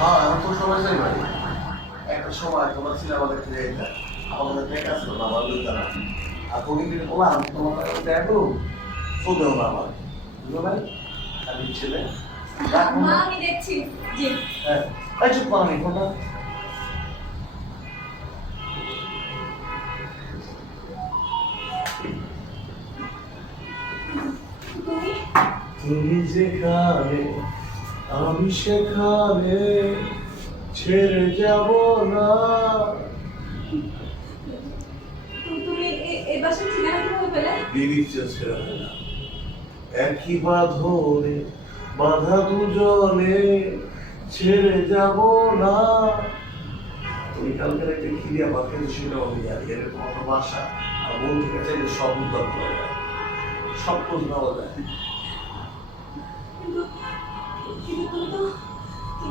হ্যাঁ এখন তো সবাই যাই ভাই একটা সময় তোমার ছিল আমাদের ফিরে যেতে আমাদের ব্যাগ আসলো না আমার লইতে না আর তুমি কিন্তু বললাম তোমার দেখো চোখেও না আমার বুঝলো ভাই আমি ছেলে মা আমি দেখছি। জি। হ্যাঁ এই চুপ করো ফোনটা তুমি তুমি যেখানে আমি সেখানে ছেড়ে যাব না তুমি এই বাসার ঠিকানা কিভাবে পেলে? বিবির ছেড়ে হয় না একই বাঁধনে বাঁধা দুজনে ছেড়ে যাব না তুমি কালকে একটা খিরিয়া বাকি সেটা আমি জানি এরকম একটা বাসা আর মন থেকে চাইলে সব উদ্ধার করা যায় সব খোঁজ নেওয়া যায় কিন্তু কিন্তু তুমি তো